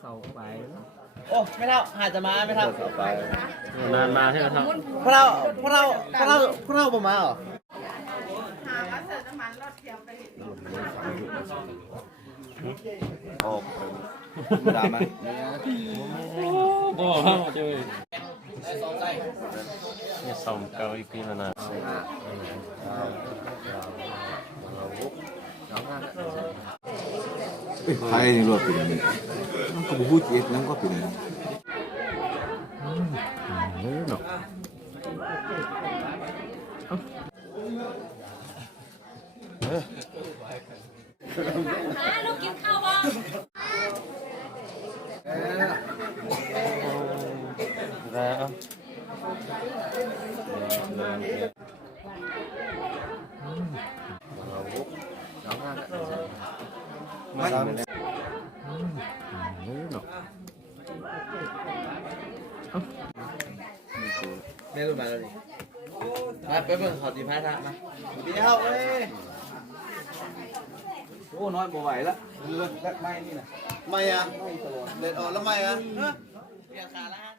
เสาไป โอ้ไม่เท่าหาจะมาไม่เท่า ไป นานมาใช่ไหมครับ พวกเราประมาเหรอ ออกดามัน โอ้โหเจ้ยเนี่ยส่งเกาอีกทีละนะ ใครนี่รวดเป็นนี่มันก็พูดเจ็ดนั่นก็เป็น เนาะ ลูกกินข้าวบ้าง แล้ว มัน เนาะ ไม่รู้มาแล้วดิมาไปเบิ่งขอตีพายท่ามาดีเท่าเว้ย โอ้น้อยบ่ไหวละเลือดและไม้นี่นะ ไม่อะเด็ดออกแล้วไม่อะเปลี่ยนขาแล้วฮะ